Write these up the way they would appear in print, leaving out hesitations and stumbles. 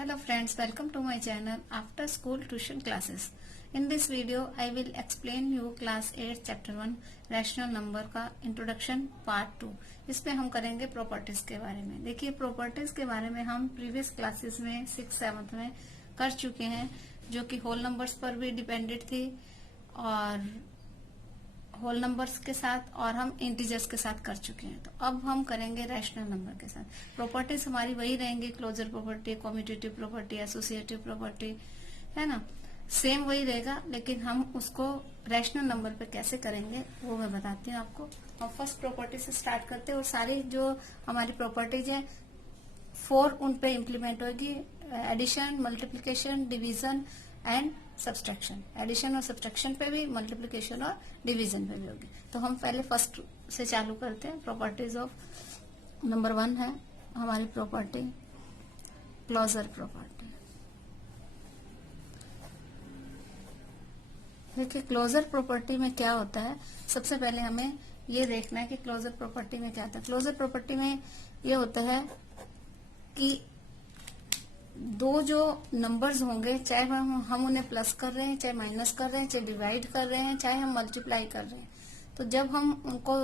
Hello friends, welcome to my channel After School Tuition Classes. In this video, I will explain you class 8 chapter 1 rational number का introduction part 2. इसमें हम करेंगे properties के बारे में. देखिए प्रॉपर्टीज के बारे में हम प्रीवियस क्लासेस में 6th 7th में कर चुके हैं, जो कि होल नंबर्स पर भी डिपेंडेड थी और होल नंबर्स के साथ और हम इंटीजर्स के साथ कर चुके हैं. तो अब हम करेंगे रैशनल नंबर के साथ. प्रॉपर्टीज हमारी वही रहेंगी, closure property, commutative property, associative property, है ना, सेम वही रहेगा. लेकिन हम उसको रैशनल नंबर पे कैसे करेंगे वो मैं बताती हूँ आपको. और फर्स्ट प्रॉपर्टी से स्टार्ट करते हैं. और सारी जो हमारी प्रॉपर्टीज है 4 उन पे इम्प्लीमेंट होगी. Addition, multiplication, division and subtraction. Addition और सब्सट्रैक्शन पे भी, मल्टीप्लीकेशन और डिवीजन पे भी होगी. तो हम पहले फर्स्ट से चालू करते हैं. प्रॉपर्टीज ऑफ नंबर 1 है हमारी प्रॉपर्टी क्लोजर प्रॉपर्टी. देखिए क्लोजर प्रॉपर्टी में क्या होता है, सबसे पहले हमें ये देखना है कि क्लोजर प्रॉपर्टी में क्या होता है. क्लोजर प्रॉपर्टी में ये होता है कि दो जो नंबर्स होंगे, चाहे हम उन्हें प्लस कर रहे हैं, चाहे माइनस कर रहे हैं, चाहे डिवाइड कर रहे हैं, चाहे हम मल्टीप्लाई कर रहे हैं, तो जब हम उनको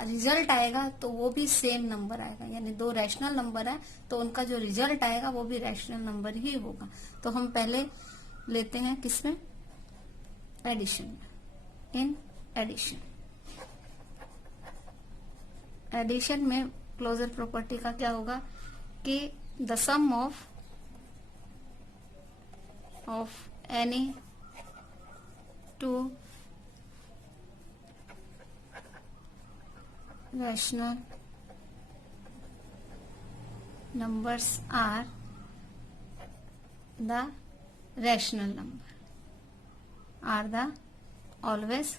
रिजल्ट आएगा तो वो भी सेम नंबर आएगा. यानी दो रैशनल नंबर है तो उनका जो रिजल्ट आएगा वो भी रैशनल नंबर ही होगा. तो हम पहले लेते हैं किसमें, एडिशन. इन एडिशन, एडिशन में क्लोजर प्रॉपर्टी का क्या होगा कि the sum of any two rational numbers are the rational number, are the always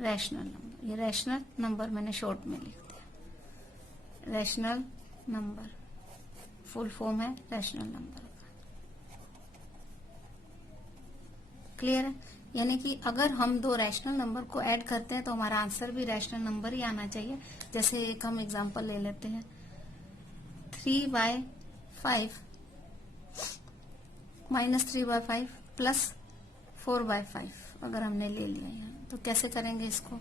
rational number. ये रैशनल नंबर मैंने शॉर्ट में लिख दिया. रैशनल नंबर फुल फॉर्म है रैशनल नंबर. क्लियर है. यानी कि अगर हम दो रैशनल नंबर को ऐड करते हैं तो हमारा आंसर भी रैशनल नंबर ही आना चाहिए. जैसे एक हम एग्जांपल ले लेते हैं, 3/5 माइनस 3/5 प्लस 4/5 अगर हमने ले लिया है तो कैसे करेंगे इसको.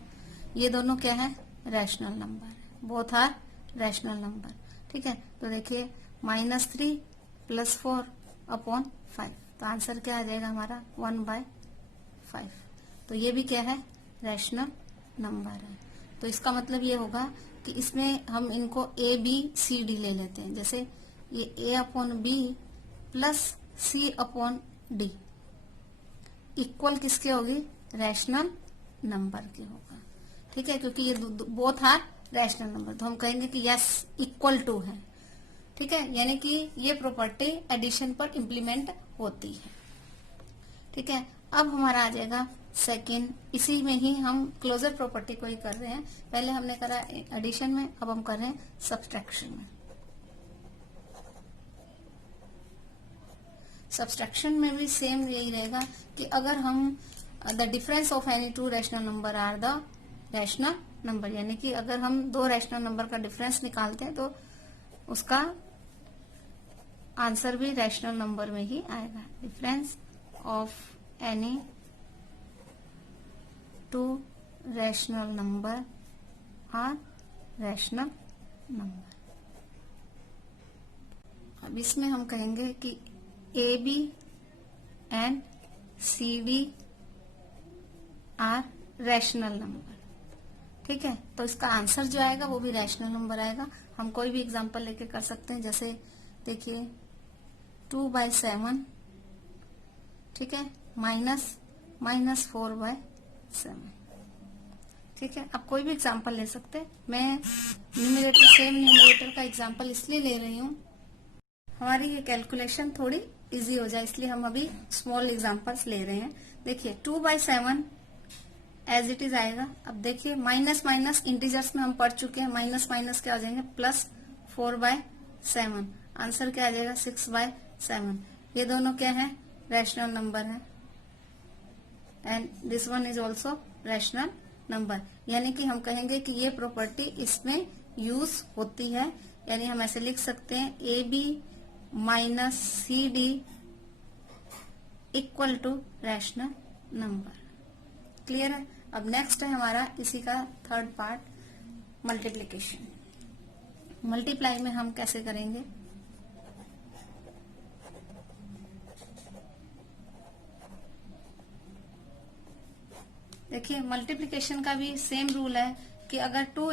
ये दोनों क्या है, रैशनल नंबर है. Both are rational number. ठीक है. तो देखिए -3 + 4/5, तो आंसर क्या आ जाएगा हमारा 1/5. तो ये भी क्या है, रैशनल नंबर है. तो इसका मतलब ये होगा कि इसमें हम इनको ABCD ले लेते हैं. जैसे ये A/B प्लस C/D इक्वल किसके होगी, रैशनल नंबर के होगा. ठीक है, क्योंकि ये बोथ आर रैशनल नंबर. तो हम कहेंगे कि यस इक्वल टू है. ठीक है, यानी कि ये प्रॉपर्टी एडिशन पर इम्प्लीमेंट होती है. ठीक है. अब हमारा आ जाएगा सेकंड. इसी में ही हम क्लोजर प्रॉपर्टी को ही कर रहे हैं. पहले हमने करा एडिशन में, अब हम कर रहे हैं सब्सट्रैक्शन में. सब्सट्रैक्शन में भी सेम यही रहेगा कि अगर हम the difference of any two rational number are the rational number, यानी कि अगर हम दो रैशनल नंबर का डिफरेंस निकालते हैं तो उसका आंसर भी रैशनल नंबर में ही आएगा. Difference of any two rational number are rational number. अब इसमें हम कहेंगे कि AB and CD are rational number. ठीक है. तो इसका आंसर जो आएगा वो भी रैशनल नंबर आएगा. हम कोई भी एग्जांपल लेके कर सकते हैं. जैसे देखिए 2/7, ठीक है, माइनस 4/7. ठीक है. आप कोई भी एग्जांपल ले सकते हैं. मैं न्यूमरेटर, सेम न्यूमरेटर का एग्जांपल इसलिए ले रही हूँ हमारी ये कैलकुलेशन थोड़ी इजी हो जाए, इसलिए हम अभी स्मॉल एग्जांपल्स ले रहे हैं. देखिए 2/7 एज इट इज आएगा. अब देखिए माइनस माइनस इंटीजर्स में हम पढ़ चुके हैं, माइनस माइनस क्या हो जाएंगे, प्लस 4/7. आंसर क्या आ जाएगा 6/7. ये दोनों क्या है, रैशनल नंबर है. And this one is also rational number. यानी कि हम कहेंगे कि ये प्रॉपर्टी इसमें यूज होती है. यानी हम ऐसे लिख सकते हैं AB minus C D equal to rational number. Clear है। अब नेक्स्ट है हमारा इसी का थर्ड पार्ट मल्टीप्लीकेशन। मल्टीप्लाई में हम कैसे करेंगे, देखिए मल्टीप्लीकेशन का भी सेम रूल है कि अगर टू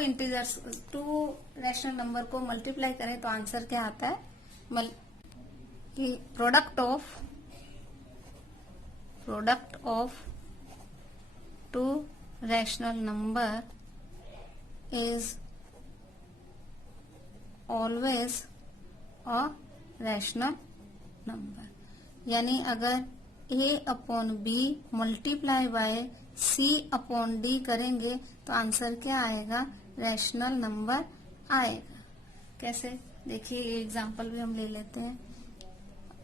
रैशनल नंबर को मल्टीप्लाई करें तो आंसर क्या आता है, कि product of two rational number is always a rational number. यानी अगर a upon B multiply by c upon D करेंगे तो आंसर क्या आएगा, रैशनल नंबर आएगा। कैसे, देखिए ये एग्जाम्पल भी हम ले लेते हैं।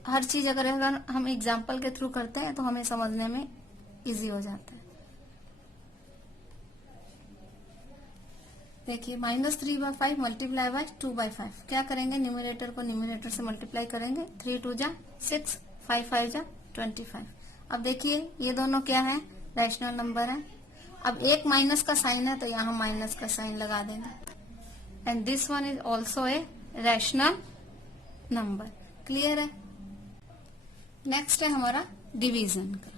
हर चीज अगर हम एग्जाम्पल के थ्रू करते हैं तो हमें समझने में इजी हो जाता है। देखिए -3/5 मल्टीप्लाई बाय 2/5 क्या करेंगे, न्यूमरेटर को न्यूमरेटर से मल्टीप्लाई करेंगे, 3 2 जा 6, 5 5 जा 25। अब देखिए ये दोनों क्या है, रैशनल नंबर है। अब एक माइनस का साइन है तो यहाँ माइनस का साइन लगा देंगे। And this one is also a rational number. Clear है। नेक्स्ट है हमारा डिवीजन का।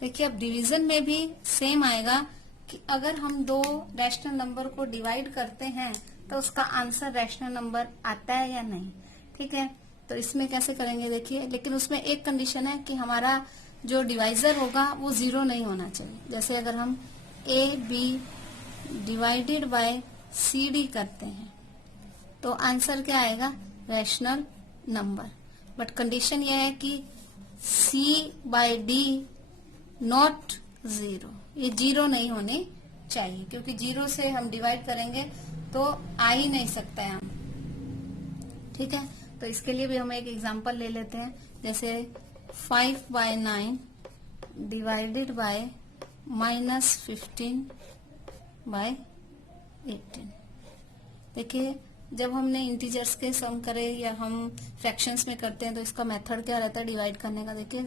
देखिए अब डिवीजन में भी सेम आएगा कि अगर हम दो रैशनल नंबर को डिवाइड करते हैं तो उसका आंसर रैशनल नंबर आता है या नहीं। ठीक है, तो इसमें कैसे करेंगे देखिए, लेकिन उसमें एक कंडीशन है कि हमारा जो डिवाइजर होगा वो 0 नहीं होना चाहिए। जैसे अगर हम A B divided by C D करते हैं तो आंसर क्या आएगा, रैशनल नंबर। बट कंडीशन यह है कि सी बाय डी नॉट 0, ये 0 नहीं होने चाहिए, क्योंकि 0 से हम डिवाइड करेंगे तो आ ही नहीं सकता है हम। ठीक है, तो इसके लिए भी हम एक एग्जांपल ले लेते हैं। जैसे 5/9 डिवाइडेड बाय -15/18। देखिए जब हमने इंटीजर्स के सम करे या हम फ्रैक्शंस में करते हैं तो इसका मेथड क्या रहता है डिवाइड करने का। देखिए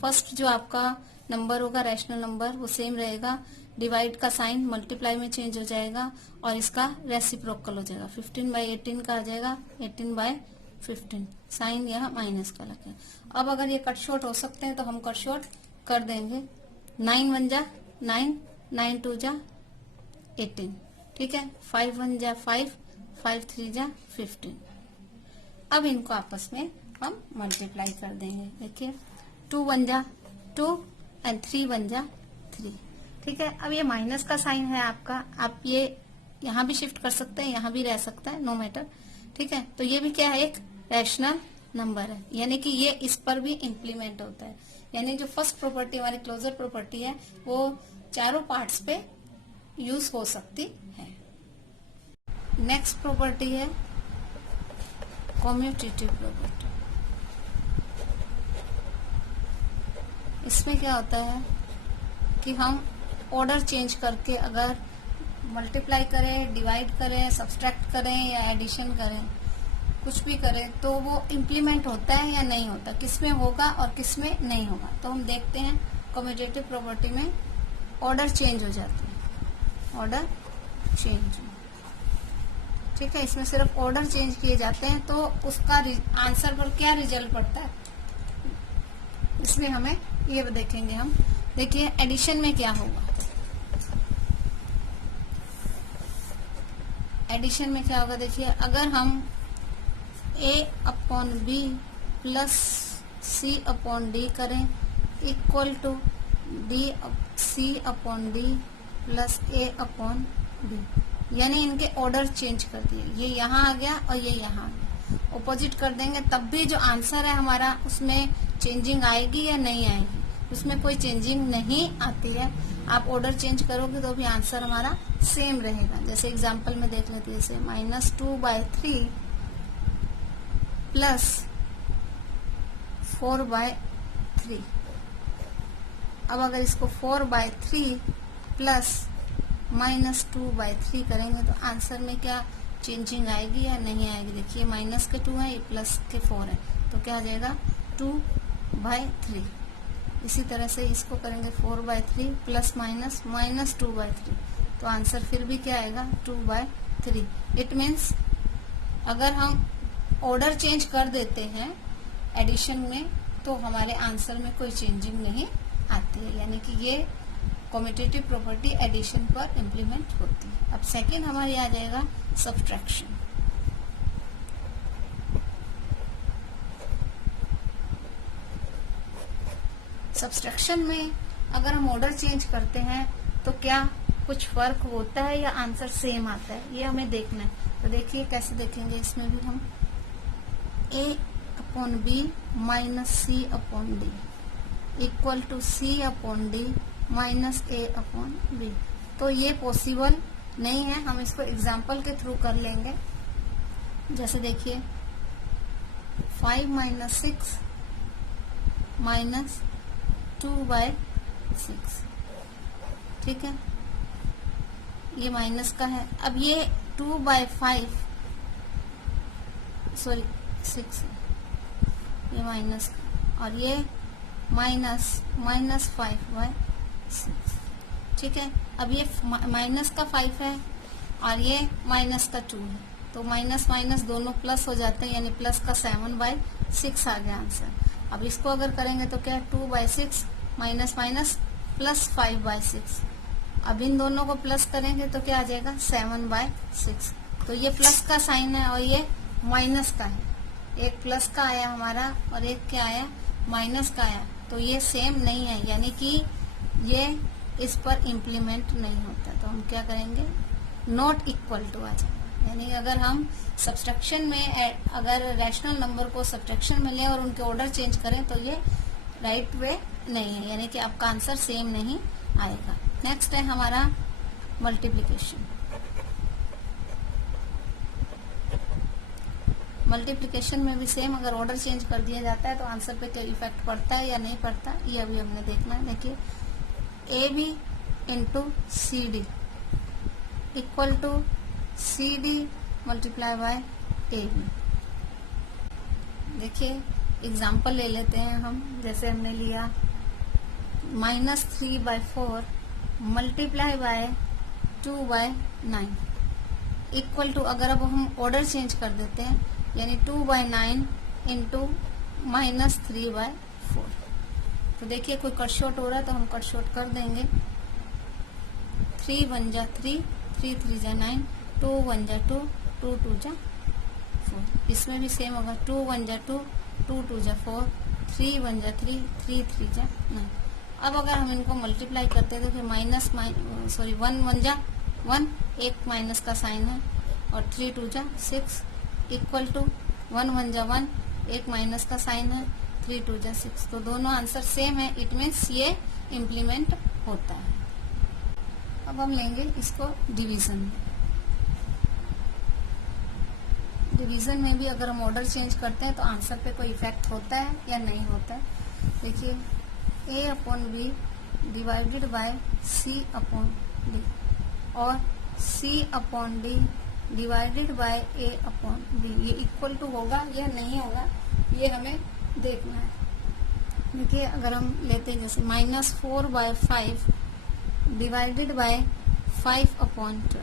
फर्स्ट जो आपका नंबर होगा रैशनल नंबर वो सेम रहेगा, डिवाइड का साइन मल्टीप्लाई में चेंज हो जाएगा और इसका रेसिप्रोकल हो जाएगा। 15/18 का आ जाएगा 18/15, साइन यहाँ माइनस का लगे। अब अगर ये कट शॉर्ट हो सकते हैं तो हम कट शॉर्ट कर देंगे। 9 1 जा 9, 9 2 जा 18। ठीक है, 5 1 जा 5, 5 3 जा 15। अब इनको आपस में हम मल्टीप्लाई कर देंगे। देखिए 2 1 जा 2 एंड 3 1 जा 3। ठीक है, अब ये माइनस का साइन है आपका, आप ये यहाँ भी शिफ्ट कर सकते हैं, यहाँ भी रह सकता है, नो मैटर। ठीक है, तो ये भी क्या है, एक रैशनल नंबर है, यानी कि ये इस पर भी इम्प्लीमेंट होता है। यानी जो फर्स्ट प्रॉपर्टी हमारी क्लोजर प्रॉपर्टी है वो चारों पार्ट्स पे यूज हो सकती है। नेक्स्ट प्रॉपर्टी है कम्यूटेटिव प्रॉपर्टी। इसमें क्या होता है कि हम ऑर्डर चेंज करके अगर मल्टीप्लाई करें, डिवाइड करें, सब्सट्रैक्ट करें या एडिशन करें, कुछ भी करें तो वो इम्प्लीमेंट होता है या नहीं होता, किसमें होगा और किसमें नहीं होगा। तो हम देखते हैं कम्यूटेटिव प्रॉपर्टी में ऑर्डर चेंज हो जाते हैं, ऑर्डर चेंज। ठीक है, इसमें सिर्फ ऑर्डर चेंज किए जाते हैं तो उसका आंसर पर क्या रिजल्ट पड़ता है इसमें हमें ये देखेंगे हम। देखिए एडिशन में क्या होगा, एडिशन में क्या होगा, देखिए अगर हम a upon b plus c upon d करें equal to d c upon d plus a upon b, यानी इनके ऑर्डर चेंज कर दिए, ये यहाँ आ गया और ये यहाँ आ गया, ऑपोजिट कर देंगे तब भी जो आंसर है हमारा उसमें चेंजिंग आएगी या नहीं आएगी, उसमें कोई चेंजिंग नहीं आती है। आप ऑर्डर चेंज करोगे तो भी आंसर हमारा सेम रहेगा। जैसे एग्जांपल में देख लेते हैं, जैसे -2/3 प्लस 4/3। अब अगर इसको 4/3 प्लस -2/3 करेंगे तो आंसर में क्या चेंजिंग आएगी या नहीं आएगी। देखिए माइनस के 2 है, ये प्लस के 4 है, तो क्या आ जाएगा 2/3। इसी तरह से इसको करेंगे 4/3 प्लस माइनस माइनस 2/3, तो आंसर फिर भी क्या आएगा 2/3। इट मीन्स अगर हम ऑर्डर चेंज कर देते हैं एडिशन में तो हमारे आंसर में कोई चेंजिंग नहीं आती है, यानी कि ये कम्यूटेटिव प्रॉपर्टी एडिशन पर इम्प्लीमेंट होती है। अब सेकंड हमारे आ जाएगा सब्ट्रैक्शन। सब्ट्रैक्शन में अगर हम ऑर्डर चेंज करते हैं तो क्या कुछ फर्क होता है या आंसर सेम आता है, ये हमें देखना है। तो देखिए कैसे देखेंगे, इसमें भी हम a/b minus c/d equal to c/d minus a/b। तो ये पॉसिबल नहीं है, हम इसको एग्जाम्पल के थ्रू कर लेंगे। जैसे देखिए 5 माइनस 6 माइनस 2/6, ठीक है, ये माइनस का है। अब ये 2/5 सॉरी 6 ये माइनस का, और ये माइनस 5/6, ठीक है। अब ये माइनस का 5 है और ये माइनस का 2 है, तो माइनस माइनस दोनों प्लस हो जाते हैं, यानी प्लस का 7/6 आ गया आंसर। अब इसको अगर करेंगे तो क्या 2/6 माइनस माइनस प्लस 5/6। अब इन दोनों को प्लस करेंगे तो क्या आ जाएगा 7/6। तो ये प्लस का साइन है और ये माइनस का है, एक प्लस का आया हमारा और एक क्या आया माइनस का आया, तो ये सेम नहीं है, यानी कि ये इस पर इम्प्लीमेंट नहीं होता। तो हम क्या करेंगे नॉट इक्वल टू आ जाएगा, यानी अगर हम सब्ट्रैक्शन में अगर रैशनल नंबर को सब्ट्रैक्शन में लें और उनके ऑर्डर चेंज करें तो ये राइट वे नहीं है, यानी कि आपका आंसर सेम नहीं आएगा। नेक्स्ट है हमारा मल्टीप्लिकेशन। मल्टीप्लिकेशन में भी सेम, अगर ऑर्डर चेंज कर दिया जाता है तो आंसर पे क्या इफेक्ट पड़ता है या नहीं पड़ता, ये अभी हमने देखना है। देखिए AB into CD equal to CD multiply by AB। देखिए एग्जाम्पल ले लेते हैं हम, जैसे हमने लिया -3/4 मल्टीप्लाई बाय 2/9 इक्वल टू, अगर अब हम ऑर्डर चेंज कर देते हैं यानी 2/9 इंटू -3/4। तो देखिए कोई कट शॉर्ट हो रहा है तो हम कट शॉर्ट कर देंगे। 3 1 जा 3, 3 3 जा 9, 2 1 जा 2, 2 2 जा 4। इसमें भी सेम होगा 2 1 जा 2, 2 2 जा 4, 3 1 जा 3, 3 3 जा 9। अब अगर हम इनको मल्टीप्लाई करते हैं तो फिर 1 1 जा 1, एक माइनस का साइन है, और 3 2 जा 6 इक्वल टू 1 1 जा 1, एक माइनस का साइन है, 3 2 जा 6। तो दोनों आंसर सेम है, इट मीन्स ये इम्प्लीमेंट होता है। अब हम लेंगे इसको डिवीजन। डिवीजन में भी अगर हम ऑर्डर चेंज करते हैं तो आंसर पे कोई इफेक्ट होता है या नहीं होता है। देखिए A/B डिवाइडेड बाय C/D और C/D डिवाइडेड बाय A/B, ये इक्वल टू होगा या नहीं होगा, ये हमें देखना है। देखिए अगर हम लेते हैं जैसे -4/5 डिवाइडेड बाय 5/12,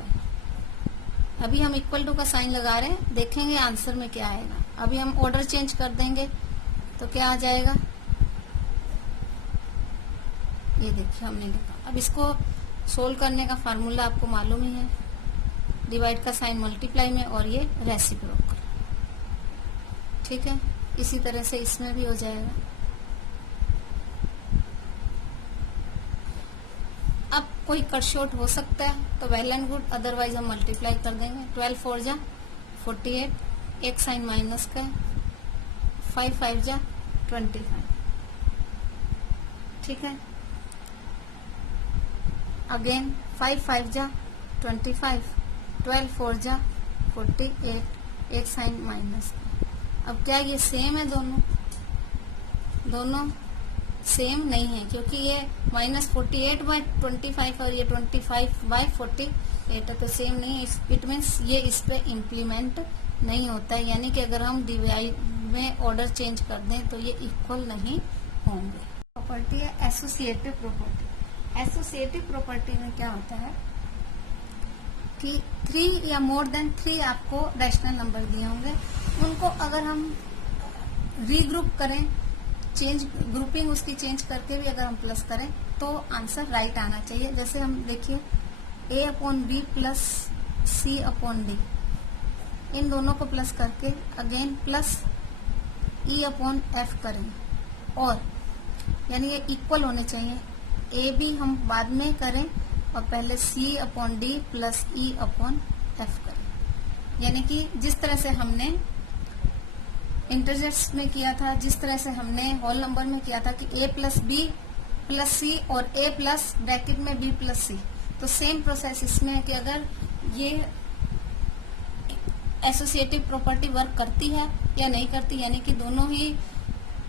अभी हम इक्वल टू का साइन लगा रहे हैं, देखेंगे आंसर में क्या आएगा। अभी हम ऑर्डर चेंज कर देंगे तो क्या आ जाएगा, ये देखिए हमने लिखा। अब इसको सोल्व करने का फार्मूला आपको मालूम ही है, डिवाइड का साइन मल्टीप्लाई में और ये रेसिप्रोकल, ठीक है। इसी तरह से इसमें भी हो जाएगा। अब कोई कट शॉर्ट हो सकता है तो वेल एंड गुड, अदरवाइज हम मल्टीप्लाई कर देंगे। 12 4 जा 48, एक साइन माइनस का, 5 5 जा 25, ठीक है। अगेन 5 5 जा 25, 12 4 जा 48, एक साइन माइनस का। अब क्या ये सेम है, दोनों सेम नहीं है, क्योंकि ये -48/25 और ये 25/48 है, तो सेम नहीं है। इट मीन्स ये इस पे इम्प्लीमेंट नहीं होता है, यानी कि अगर हम डिवाइड में ऑर्डर चेंज कर दें तो ये इक्वल नहीं होंगे। प्रॉपर्टी है एसोसिएटिव प्रॉपर्टी। एसोसिएटिव प्रॉपर्टी में क्या होता है कि 3 या मोर देन 3 आपको रैशनल नंबर दिए होंगे, उनको अगर हम रीग्रुप करें, चेंज ग्रुपिंग उसकी चेंज करके भी अगर हम प्लस करें तो आंसर राइट आना चाहिए। जैसे हम देखिए a/b प्लस c/d, इन दोनों को प्लस करके अगेन प्लस e/f करें, और यानी ये इक्वल होने चाहिए। a भी हम बाद में करें और पहले c/d प्लस e/f करें, यानी कि जिस तरह से हमने इंटरजेक्ट्स में किया था, जिस तरह से हमने होल नंबर में किया था कि a प्लस बी प्लस सी और a प्लस ब्रैकेट में b प्लस सी, तो सेम प्रोसेस इसमें है कि अगर ये एसोसिएटिव प्रॉपर्टी वर्क करती है या नहीं करती, यानी कि दोनों ही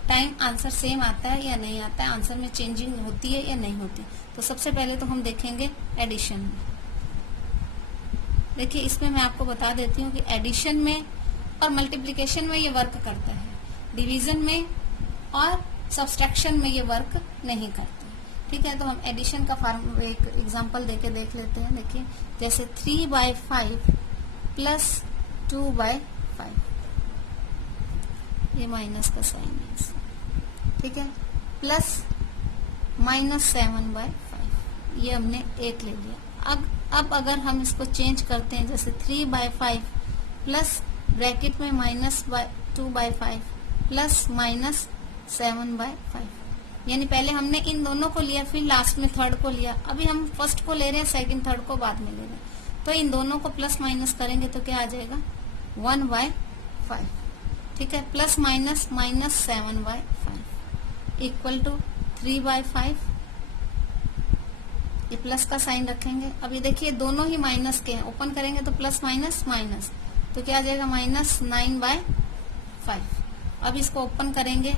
टाइम आंसर सेम आता है या नहीं आता है, आंसर में चेंजिंग होती है या नहीं होती। तो सबसे पहले तो हम देखेंगे एडिशन में। देखिए इसमें मैं आपको बता देती हूँ कि एडिशन में और मल्टीप्लिकेशन में ये वर्क करता है, डिवीजन में और सब्सट्रैक्शन में ये वर्क नहीं करता। ठीक है, तो हम एडिशन का फॉर्म एक एग्जांपल देके देख लेते हैं। देखिए जैसे 3/5 प्लस 2/5, ये माइनस का साइन है, ठीक है, प्लस -7/5, ये हमने 1 ले लिया। अब अगर हम इसको चेंज करते हैं, जैसे 3/5 प्लस ब्रैकेट में -2/5 प्लस -7/5, यानी पहले हमने इन दोनों को लिया, फिर लास्ट में थर्ड को लिया। अभी हम फर्स्ट को ले रहे हैं, सेकंड थर्ड को बाद में ले रहे हैं, तो इन दोनों को प्लस माइनस करेंगे तो क्या आ जाएगा 1/5, ठीक है, प्लस माइनस -7/5 इक्वल टू 3/5, ये प्लस का साइन रखेंगे। अब ये देखिए दोनों ही माइनस के हैं, ओपन करेंगे तो प्लस माइनस माइनस, तो क्या आ जाएगा -9/5। अब इसको ओपन करेंगे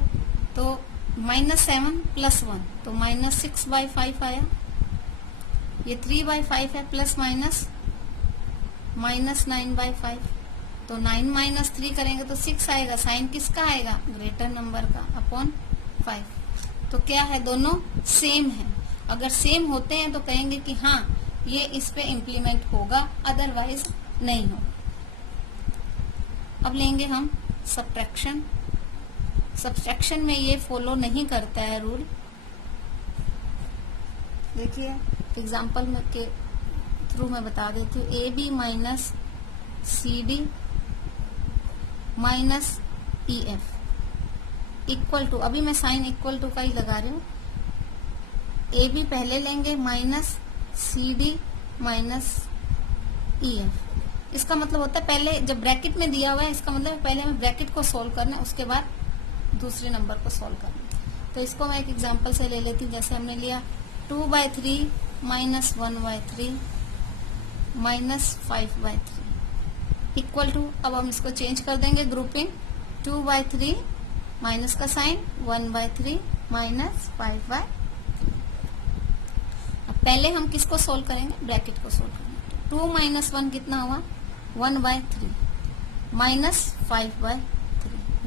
तो -7 प्लस 1, तो -6/5 आया। ये 3/5 है, प्लस माइनस -9/5, तो 9 माइनस 3 करेंगे तो 6 आएगा। साइन किसका आएगा, ग्रेटर नंबर का, अपॉन 5। तो क्या है, दोनों सेम है। अगर सेम होते हैं तो कहेंगे कि हाँ ये इस पे इम्प्लीमेंट होगा, अदरवाइज नहीं होगा। अब लेंगे हम सब्ट्रैक्शन। सब्ट्रैक्शन में ये फॉलो नहीं करता है रूल। देखिए एग्जांपल में के थ्रू मैं बता देती हूँ। AB minus CD minus EF equal to, अभी मैं साइन इक्वल टू का ही लगा रही हूँ। AB पहले लेंगे माइनस CD माइनस EF। इसका मतलब होता है पहले जब ब्रैकेट में दिया हुआ है, इसका मतलब पहले हमें ब्रैकेट को सॉल्व करना है, उसके बाद दूसरे नंबर को सॉल्व करना है। तो इसको मैं एक एग्जांपल से ले लेती हूँ। जैसे हमने लिया 2/3 माइनस 1/3 माइनस 5/3 इक्वल टू, अब हम इसको चेंज कर देंगे ग्रुपिंग, 2/3 माइनस का साइन 1/3 माइनस 5/3। अब पहले हम किसको सोल्व करेंगे, ब्रैकेट को सोल्व करेंगे। 2 माइनस 1 कितना हुआ 1/3 माइनस 5/3,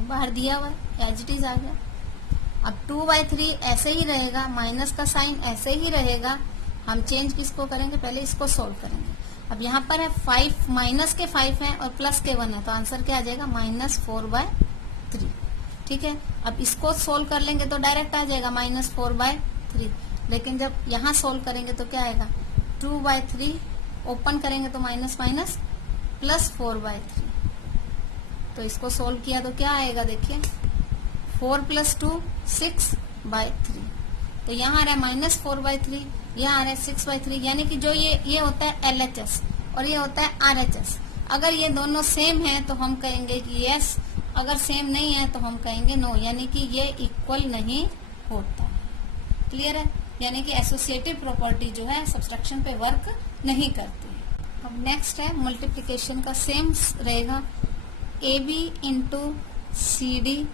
बाहर दिया हुआ एज इट इज आ गया। अब 2/3 ऐसे ही रहेगा, माइनस का साइन ऐसे ही रहेगा। हम चेंज किसको करेंगे, पहले इसको सोल्व करेंगे। अब यहाँ पर है 5, माइनस के 5 है और प्लस के 1 है, तो आंसर क्या आ जाएगा -4/3। ठीक है, अब इसको सोल्व कर लेंगे तो डायरेक्ट आ जाएगा -4/3, लेकिन जब यहाँ सोल्व करेंगे तो क्या आएगा 2/3, ओपन करेंगे तो माइनस माइनस प्लस 4/3। तो इसको सोल्व किया तो क्या आएगा, देखिए 4 + 2 6/3। तो यहाँ आ रहा है -4/3, यहाँ आ रहा है 6/3, यानी कि जो ये होता है LHS और ये होता है RHS। अगर ये दोनों सेम है तो हम कहेंगे कि यस, अगर सेम नहीं है तो हम कहेंगे नो, यानी कि ये इक्वल नहीं होता। क्लियर है, यानी कि एसोसिएटिव प्रॉपर्टी जो है सब्सट्रैक्शन पे वर्क नहीं करती है। अब नेक्स्ट है मल्टीप्लिकेशन का, सेम रहेगा AB into CD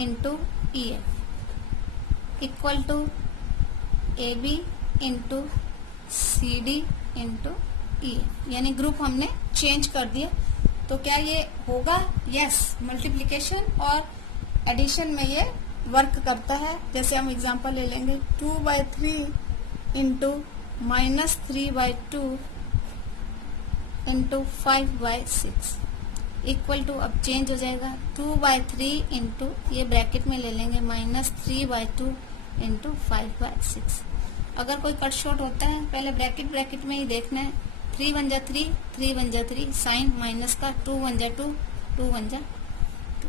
into EF equal to a B into c d into e, यानी ग्रुप हमने चेंज कर दिया। तो क्या ये होगा? यस, मल्टीप्लीकेशन और एडिशन में ये वर्क करता है। जैसे हम एग्जांपल ले लेंगे 2/3 इंटू -3/2 इंटू 5/6 इक्वल टू, अब चेंज हो जाएगा 2/3 इंटू, ये ब्रैकेट में ले लेंगे -3/2 इंटू 5/6। अगर कोई कट शॉर्ट होता है पहले ब्रैकेट में ही देखना है। 3 1 जा 3, 3 1 जा 3, साइन माइनस का 2 1 जा 2, 2 1 जा 2।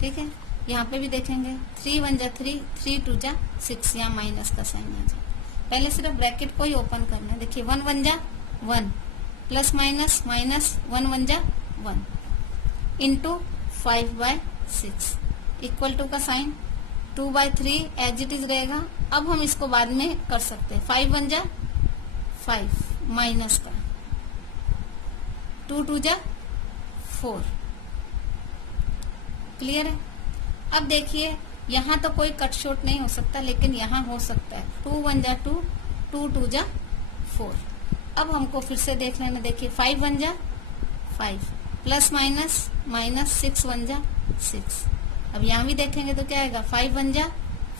ठीक है, यहाँ पे भी देखेंगे 3 1 जा 3, 3 2 जा 6, यहाँ माइनस का साइन आ जाए। पहले सिर्फ ब्रैकेट को ही ओपन करना है। देखिए 1 1 जा 1, प्लस माइनस माइनस 1 1 जा 1 इंटू 5/6 इक्वल टू का साइन 2/3 एज इट इज रहेगा। अब हम इसको बाद में कर सकते हैं। 5 1 जा 5 माइनस का 2 2 जा 4। क्लियर है? अब देखिए यहाँ तो कोई कट शॉर्ट नहीं हो सकता, लेकिन यहाँ हो सकता है। 2 1 जा 2, 2 2 जा 4। अब हमको फिर से देख लेना। देखिए 5 1 जा 5, प्लस माइनस माइनस 6 1 जा 6। अब यहाँ भी देखेंगे तो क्या आएगा? 5 1 जा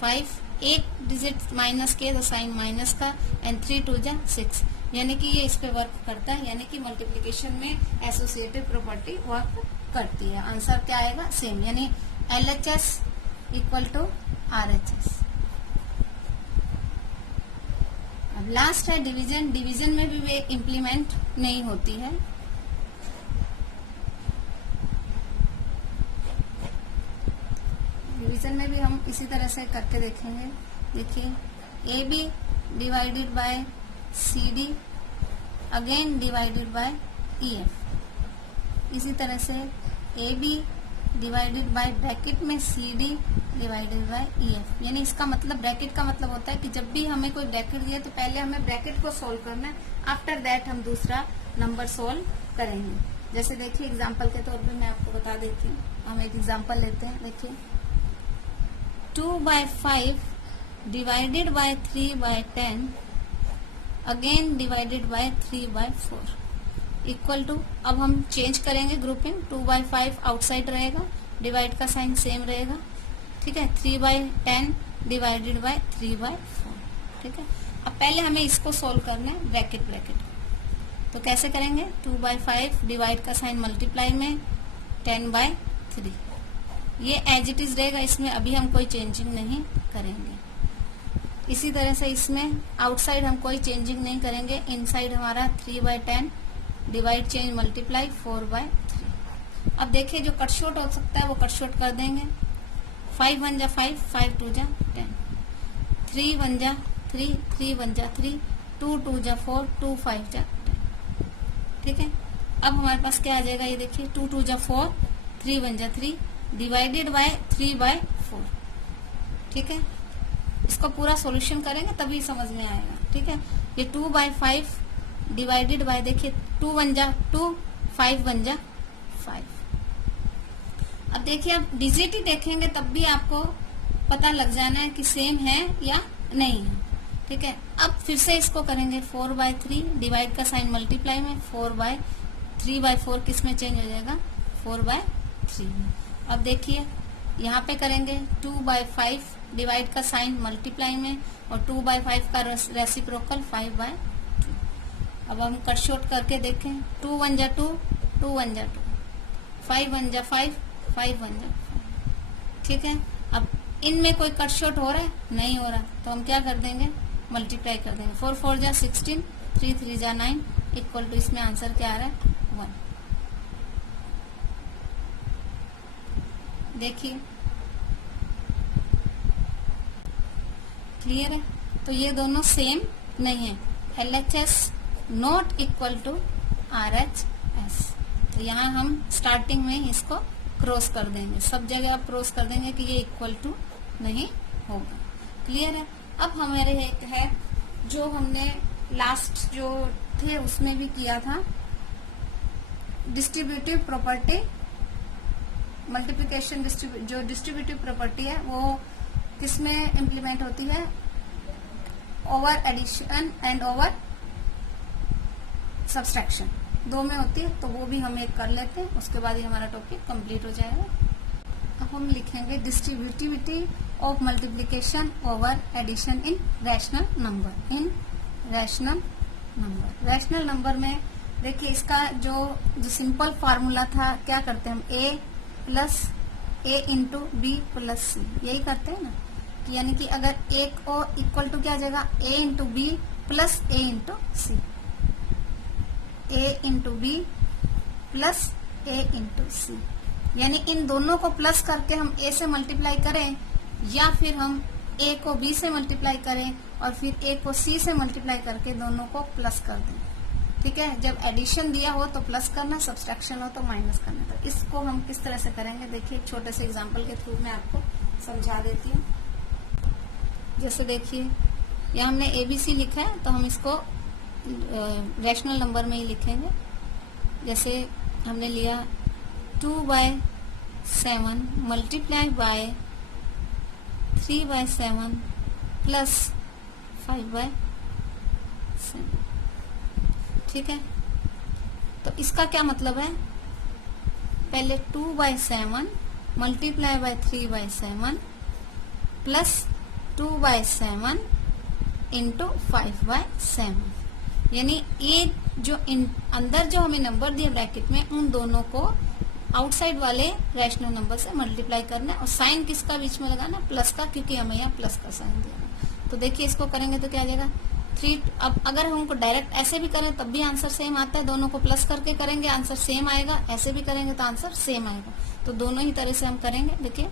5, एक डिजिट माइनस के तो साइन माइनस का, एंड 3 2 जा 6, यानी कि ये इस पे वर्क करता है। यानी कि मल्टीप्लिकेशन में एसोसिएटिव प्रॉपर्टी वर्क करती है। आंसर क्या आएगा? सेम, यानी LHS इक्वल टू RHS। अब लास्ट है डिवीजन। डिवीजन में भी वे इम्प्लीमेंट नहीं होती है। डिवीजन में भी हम इसी तरह से करके देखेंगे। देखिए AB divided by CD again divided bye EF। इसी तरह से AB डिवाइडेड बाय ब्रैकेट में CD डिवाइडेड बाय EF। यानी इसका मतलब, ब्रैकेट का मतलब होता है कि जब भी हमें कोई ब्रैकेट दिए तो पहले हमें ब्रैकेट को सोल्व करना है, आफ्टर दैट हम दूसरा नंबर सोल्व करेंगे। जैसे देखिए एग्जांपल के तौर पे मैं आपको बता देती हूँ। हम एक एग्जांपल लेते हैं। देखिए 2/5 divided by 3/10 again divided by 3/4 equal to, अब हम चेंज करेंगे ग्रुपिंग। 2/5 आउटसाइड रहेगा, डिवाइड का साइन सेम रहेगा। ठीक है, 3/10 डिवाइडेड बाय 3/4। ठीक है, अब पहले हमें इसको सोल्व करना है ब्रैकेट। तो कैसे करेंगे? 2/5 डिवाइड का साइन मल्टीप्लाई में 10/3, ये एज इट इज रहेगा। इसमें अभी हम कोई चेंजिंग नहीं करेंगे। इसी तरह से इसमें आउटसाइड हम कोई चेंजिंग नहीं करेंगे। इनसाइड हमारा 3/10 डिवाइड चेंज मल्टीप्लाई 4/3। अब देखिए जो कट शॉर्ट हो सकता है वो कट शॉर्ट कर देंगे। 5 1 जा 5, 5 2 जा 10, 3 1 जा 3, 3 1 जा 3, 2 2 जा 4, 2 5 जा 10। ठीक है, अब हमारे पास क्या आ जाएगा? ये देखिए 2 2 जा 4, 3 1 जा 3 डिवाइडेड बाय 3/4। ठीक है, इसको पूरा सॉल्यूशन करेंगे तभी समझ में आएगा। ठीक है, ये 2/5 डिवाइडेड बाय, देखिए 2 1 जा 2, 5 1 जा 5। अब देखिए आप डिजिट ही देखेंगे तब भी आपको पता लग जाना है कि सेम है या नहीं है। ठीक है, अब फिर से इसको करेंगे 4/3 डिवाइड का साइन मल्टीप्लाई में 3/4 किस में चेंज हो जाएगा? 4/3 में। अब देखिए यहाँ पे करेंगे 2/5 डिवाइड का साइन मल्टीप्लाई में और 2/5 का रेसिप्रोकल 5/2। अब हम कट शॉर्ट करके देखें। 2 1 जा 2, 2 1 जा 2, 5 1 जा 5, 5 1 जा 5। ठीक है, अब इनमें कोई कट शॉर्ट हो रहा है? नहीं हो रहा, तो हम क्या कर देंगे? मल्टीप्लाई कर देंगे। 4 4 जा 16, 3 3 जा 9 इक्वल टू, इसमें आंसर क्या आ रहा है? 1। देखिए क्लियर है? तो ये दोनों सेम नहीं है। LHS not equal to RHS। तो यहाँ हम स्टार्टिंग में इसको क्रॉस कर देंगे, सब जगह आप क्रॉस कर देंगे कि ये इक्वल टू नहीं होगा। क्लियर है? अब हमारे एक है जो हमने लास्ट जो थे उसमें भी किया था, डिस्ट्रीब्यूटिव प्रॉपर्टी मल्टीप्लिकेशन। जो डिस्ट्रीब्यूटिव प्रॉपर्टी है वो किसमें इम्प्लीमेंट होती है? Over addition and over subtraction, दो में होती है, तो वो भी हम एक कर लेते हैं, उसके बाद ही हमारा टॉपिक कंप्लीट हो जाएगा। अब हम लिखेंगे distributivity of multiplication over addition in rational number. In rational number, rational number में देखिए इसका जो सिंपल फार्मूला था, क्या करते हैं हम, ए प्लस ए इंटू बी प्लस सी, यही करते हैं ना। यानी कि अगर ए को इक्वल टू क्या आ जाएगा, ए इंटू बी प्लस ए इंटू सी, ए इंटू बी प्लस ए इंटू सी। यानी इन दोनों को प्लस करके हम ए से मल्टीप्लाई करें, या फिर हम ए को बी से मल्टीप्लाई करें और फिर ए को सी से मल्टीप्लाई करके दोनों को प्लस कर दें। ठीक है, जब एडिशन दिया हो तो प्लस करना, सब्सट्रैक्शन हो तो माइनस करना। तो इसको हम किस तरह से करेंगे, देखिए एक छोटे से एग्जांपल के थ्रू मैं आपको समझा देती हूँ। जैसे देखिए यहाँ हमने एबीसी लिखा है, तो हम इसको रैशनल नंबर में ही लिखेंगे। जैसे हमने लिया 2/7 मल्टीप्लाई बाय 3/7 प्लस 5/7। ठीक है, तो इसका क्या मतलब है, पहले 2/7 मल्टीप्लाई बाय 3/7 प्लस 2/7 इंटू 5/7। यानी ये जो अंदर जो हमें नंबर दिया ब्रैकेट में, उन दोनों को आउटसाइड वाले रैशनल नंबर से मल्टीप्लाई करना है, और साइन किसका बीच में लगाना, प्लस का, क्योंकि हमें यहाँ प्लस का साइन दिया। तो देखिए इसको करेंगे तो क्या आ जाएगा 3। अब अगर हमको डायरेक्ट ऐसे भी करें तब भी आंसर सेम आता है, दोनों को प्लस करके करेंगे आंसर सेम आएगा, ऐसे भी करेंगे तो आंसर सेम आएगा। तो दोनों ही तरह से हम करेंगे। देखिए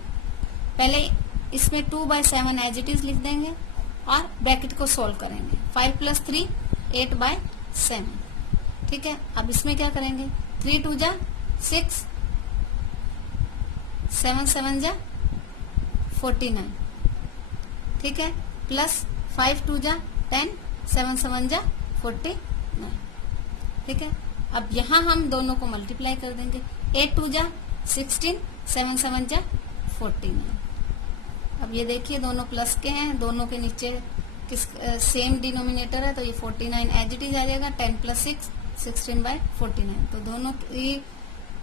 पहले इसमें 2/7 एज इट इज लिख देंगे और ब्रैकेट को सोल्व करेंगे। 5 + 3 8/7। ठीक है, अब इसमें क्या करेंगे, 3 2 जा 6, 7 7 जा 49। ठीक है, प्लस 5 2 जा 10, 7 7 जा 49। ठीक है, अब यहाँ हम दोनों को मल्टीप्लाई कर देंगे। 8 2 जा 16, 7 7 जा 49। अब ये देखिए दोनों प्लस के हैं, दोनों के नीचे सेम डिनोमिनेटर है, तो ये 49 एज इट इज आ जाएगा। 10 + 6 16/49। तो दोनों की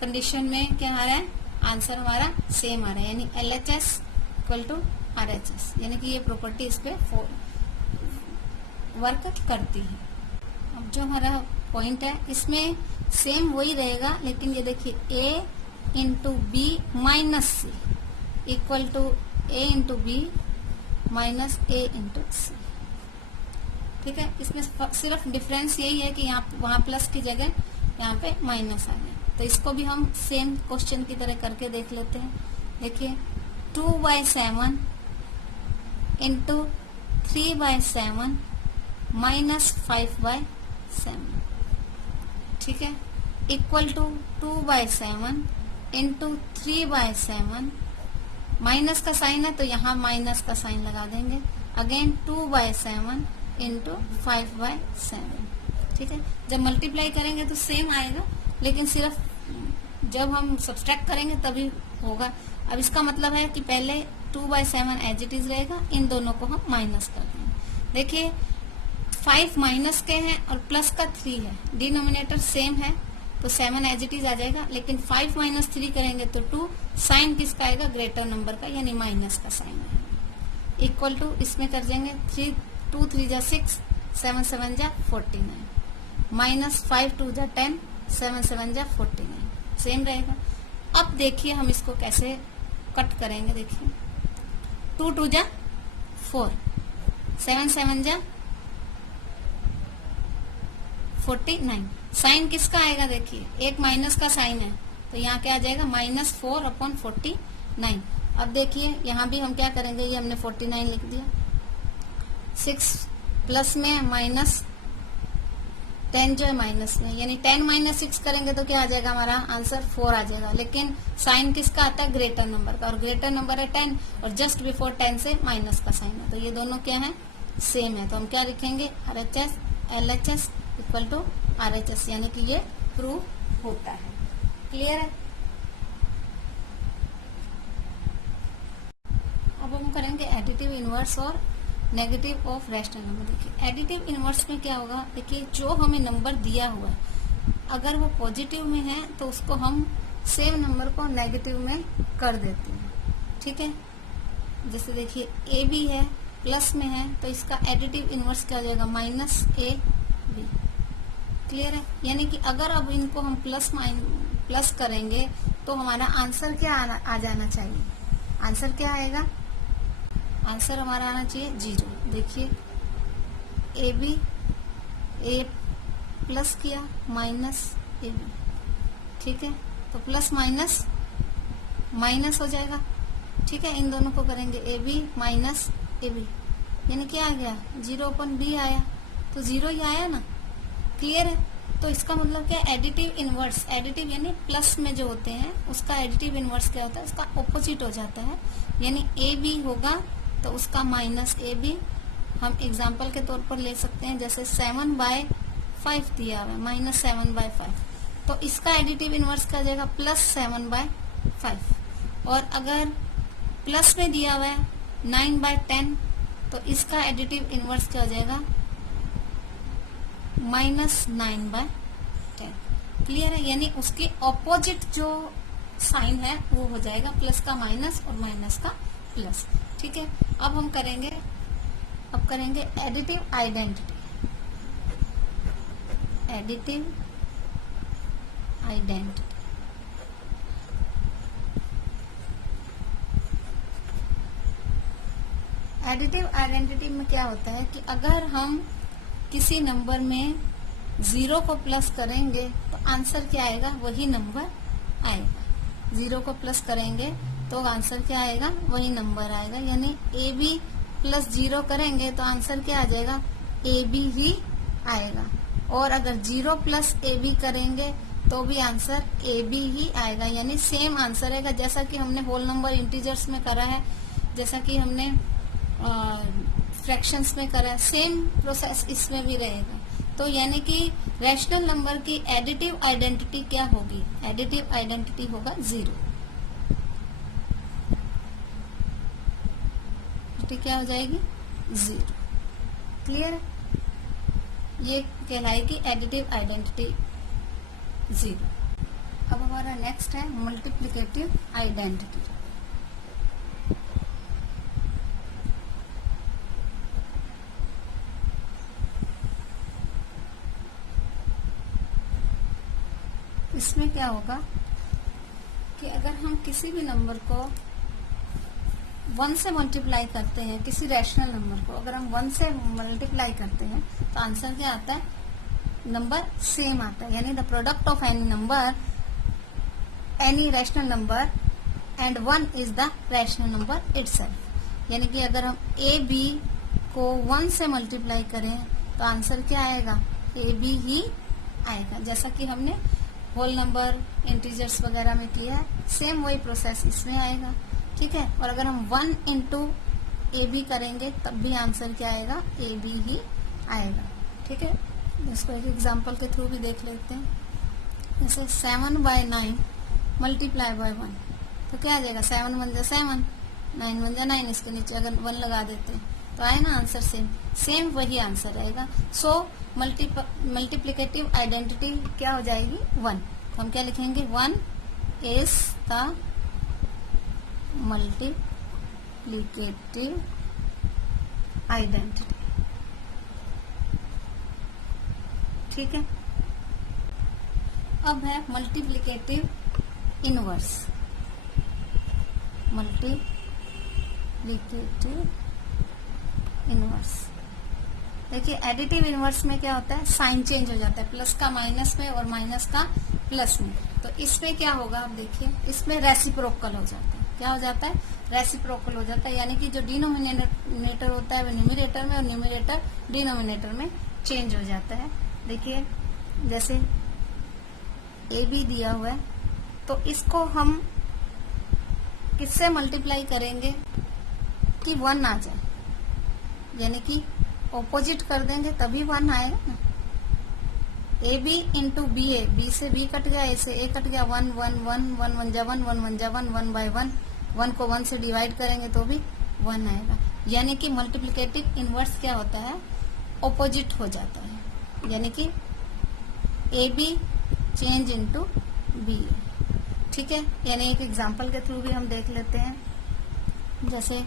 कंडीशन में क्या आ रहा है, आंसर हमारा सेम आ रहा है, यानी LHS = RHS, यानी कि ये प्रॉपर्टी इस पे वर्क करती है। अब जो हमारा पॉइंट है इसमें सेम वही रहेगा, लेकिन ये देखिए A × B - C = A × B - A × C। ठीक है, इसमें सिर्फ डिफरेंस यही है कि यहाँ वहां प्लस की जगह यहाँ पे माइनस आ गया। तो इसको भी हम सेम क्वेश्चन की तरह करके देख लेते हैं। देखिए 2/7 × 3/7 - 5/7। ठीक है, इक्वल टू 2/7 × 3/7, माइनस का साइन है तो यहाँ माइनस का साइन लगा देंगे। अगेन 2/7 × 5/7। ठीक है, जब मल्टीप्लाई करेंगे तो सेम आएगा, लेकिन सिर्फ जब हम सब्सट्रैक्ट करेंगे तभी होगा। अब इसका मतलब है कि पहले 2/7 एज इट इज रहेगा, इन दोनों को हम माइनस कर देंगे। देखिए 5 माइनस के हैं और प्लस का 3 है, डिनोमिनेटर सेम है तो 7 एज इट इज आ जाएगा, लेकिन 5 - 3 करेंगे तो 2, साइन किसका आएगा, ग्रेटर नंबर का, यानी माइनस का साइन आएगा। इक्वल टू इसमें कर देंगे 3 2 3 जा 6, 7 7 जा 49, माइनस 5 2 जा 10, 7 7 जा 49, सेम रहेगा। अब देखिए हम इसको कैसे कट करेंगे। देखिए 2 2 जा 4, 7 7 जा 49, साइन किसका आएगा, देखिए एक माइनस का साइन है तो यहाँ क्या आ जाएगा, -4/49। अब देखिए यहाँ भी हम क्या करेंगे, ये हमने 49 लिख दिया, 6 प्लस में -10 जो है माइनस में, यानी 10 - 6 करेंगे तो क्या आ जाएगा, हमारा आंसर 4 आ जाएगा। लेकिन साइन किसका आता है, ग्रेटर नंबर का, और ग्रेटर नंबर है 10 और जस्ट बिफोर 10 से माइनस का साइन है, तो ये दोनों क्या है, सेम है। तो हम क्या लिखेंगे, LHS = RHS, यानी कि ये प्रूव होता है। क्लियर है। अब हम करेंगे एडिटिव इनवर्स और नेगेटिव ऑफ रैशनल नंबर। देखिए एडिटिव इनवर्स में क्या होगा, देखिए जो हमें नंबर दिया हुआ है अगर वो पॉजिटिव में है तो उसको हम सेम नंबर को नेगेटिव में कर देते हैं, ठीक है। जैसे देखिए ए बी है, प्लस में है, तो इसका एडिटिव इनवर्स क्या हो जाएगा, माइनस ए बी। क्लियर है, यानी कि अगर अब इनको हम प्लस करेंगे तो हमारा आंसर क्या आ जाना चाहिए, आंसर क्या आएगा, आंसर हमारा आना चाहिए 0। देखिए ए बी, ए प्लस किया माइनस ए बी, ठीक है, तो प्लस माइनस माइनस हो जाएगा, ठीक है। इन दोनों को करेंगे A B minus A B, यानी क्या आ गया 0/b आया, तो 0 ही आया ना। क्लियर है, तो इसका मतलब क्या, एडिटिव इनवर्स, एडिटिव यानी प्लस में जो होते हैं उसका एडिटिव इनवर्स क्या होता है, उसका ऑपोजिट हो जाता है। यानी ए बी होगा तो उसका माइनस ए बी। हम एग्जाम्पल के तौर पर ले सकते हैं, जैसे 7/5 दिया हुआ है, माइनस 7/5, तो इसका एडिटिव इनवर्स क्या हो जाएगा, प्लस 7/5। और अगर प्लस में दिया हुआ है 9/10, तो इसका एडिटिव इनवर्स क्या हो जाएगा, माइनस 9/10। क्लियर है, यानी उसके ऑपोजिट जो साइन है वो हो जाएगा, प्लस का माइनस और माइनस का प्लस, ठीक है। अब हम करेंगे additive identity. Additive identity, additive identity में क्या होता है कि अगर हम किसी नंबर में 0 को प्लस करेंगे तो आंसर क्या आएगा, वही नंबर आएगा। 0 को प्लस करेंगे तो आंसर क्या आएगा, वही नंबर आएगा। यानी ए बी प्लस 0 करेंगे तो आंसर क्या आ जाएगा, ए बी ही आएगा। और अगर 0 प्लस ए बी करेंगे तो भी आंसर ए बी ही आएगा, यानी सेम आंसर आएगा। जैसा कि हमने होल नंबर इंटीजर्स में करा है, जैसा कि हमने फ्रैक्शंस में करा, सेम प्रोसेस इसमें भी रहेगा। तो यानी कि रैशनल नंबर की एडिटिव आइडेंटिटी क्या होगी, एडिटिव आइडेंटिटी होगा 0। क्या हो जाएगी 0। क्लियर, ये कहलाएगी एडिटिव आइडेंटिटी 0। अब हमारा नेक्स्ट है मल्टीप्लिकेटिव आइडेंटिटी। इसमें क्या होगा कि अगर हम किसी भी नंबर को 1 से मल्टीप्लाई करते हैं, किसी रैशनल नंबर को अगर हम 1 से मल्टीप्लाई करते हैं तो आंसर क्या आता है, नंबर सेम आता है। यानी the product of any number, any rational number and 1 is the rational number itself. यानी कि अगर हम ए बी को 1 से मल्टीप्लाई करें तो आंसर क्या आएगा, ए बी ही आएगा। जैसा कि हमने होल नंबर इंटीजर्स वगैरह में किया है, सेम वही प्रोसेस इसमें आएगा, ठीक है। और अगर हम 1 इंटू ए बी करेंगे तब भी आंसर क्या आएगा, ए बी ही आएगा, ठीक है। इसको एक एग्जांपल के थ्रू भी देख लेते हैं। जैसे 7/9 मल्टीप्लाई बाय 1, तो क्या आ जाएगा, 7 1 जा 7, 9 1 जा 9, इसके नीचे अगर 1 लगा देते हैं तो आए ना आंसर सेम वही आंसर आएगा। सो मल्टीप्लिकेटिव आइडेंटिटी क्या हो जाएगी 1। तो हम क्या लिखेंगे, 1 इज द मल्टीप्लिकेटिव आइडेंटिटी, ठीक है। अब है मल्टीप्लिकेटिव इनवर्स। मल्टीप्लिकेटिव इनवर्स, देखिए एडिटिव इनवर्स में क्या होता है, साइन चेंज हो जाता है, प्लस का माइनस में और माइनस का प्लस में। तो इसमें क्या होगा, आप देखिए इसमें रेसिप्रोकल हो जाता है। क्या हो जाता है, रेसिप्रोकल हो जाता है, यानी कि जो डिनोमिनेटर होता है वो न्यूमरेटर में और न्यूमरेटर डिनोमिनेटर में चेंज हो जाता है। देखिए जैसे ए बी दिया हुआ है तो इसको हम किससे मल्टीप्लाई करेंगे कि 1 आ जाए, यानी कि ऑपोजिट कर देंगे तभी 1 आएगा ना। A B into B A, B से बी कट गया, ए से ए कट गया, 1 1 1 1 1 जा 1 1 1 जा 1 1 बाय 1, 1 को 1 से डिवाइड करेंगे तो भी 1 आएगा। यानी कि मल्टीप्लिकेटिव इनवर्स क्या होता है, ऑपोजिट हो जाता है, यानी कि A B change into B. ठीक है, यानी एक एग्जांपल के थ्रू भी हम देख लेते हैं। जैसे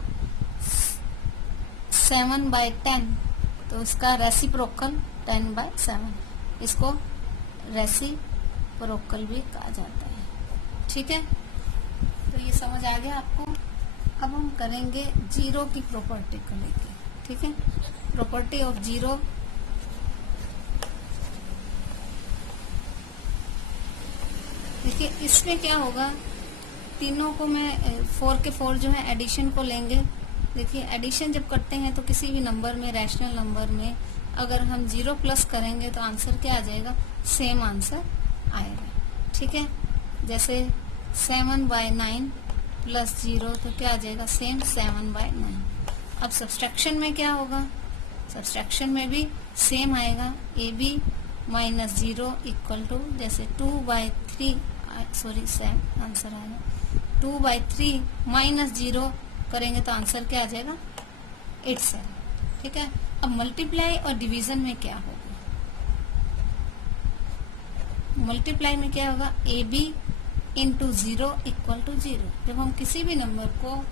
7/10, तो उसका रेसिप्रोकल 10/7, इसको रेसिप्रोकल भी कहा जाता है। ठीक है, तो ये समझ आ गया आपको। अब हम करेंगे जीरो की प्रॉपर्टी को लेके। ठीक है, प्रॉपर्टी ऑफ जीरो। देखिए इसमें क्या होगा, तीनों को मैं 4 के 4 जो है एडिशन को लेंगे। देखिए एडिशन जब करते हैं तो किसी भी नंबर में, रैशनल नंबर में अगर हम 0 प्लस करेंगे तो आंसर क्या आ जाएगा, सेम आंसर आएगा। ठीक है, जैसे 7/9 प्लस 0 तो क्या आ जाएगा, सेम 7/9। अब सब्सट्रैक्शन में क्या होगा, सब्सट्रैक्शन में भी सेम आएगा, A B minus 0 equal to जैसे 2/3, सॉरी सेम आंसर आएगा 2/3 माइनस 0 करेंगे तो आंसर क्या आ जाएगा, 8/7। ठीक है, अब मल्टीप्लाई और डिवीजन में क्या होगा, मल्टीप्लाई में क्या होगा, A B into 0 equal to 0। जब हम किसी भी नंबर को